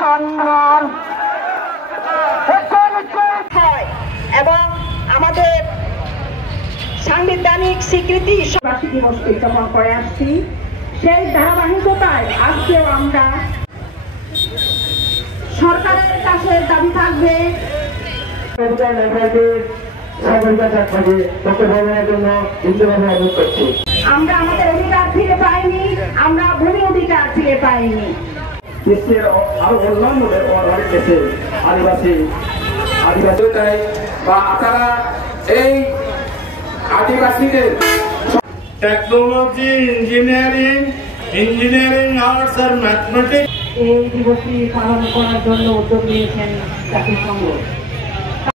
সম্মান এবং আমাদের সাংবিধানিক স্বীকৃতি বার্ষিক দিবস উদযাপন করে আসছি। সেই ধারাবাহিকতায় আজকেও আমরা সরকারের কাছে দাবি থাকবে আমরা আমাদের অধিকার ফিরে পাইনি, আমরা ভূমি অধিকার ফিরে পাইনি। দেশের আরো অন্যান্য অনেক দেশে আদিবাসী বা তারা এই আদিবাসীদের টেকনোলজি, ইঞ্জিনিয়ারিং আর্টস আর ম্যাথমেটিক্স এই দিবসটি পালন করার জন্য উদ্যোগ নিয়েছেন জাতিসংঘ।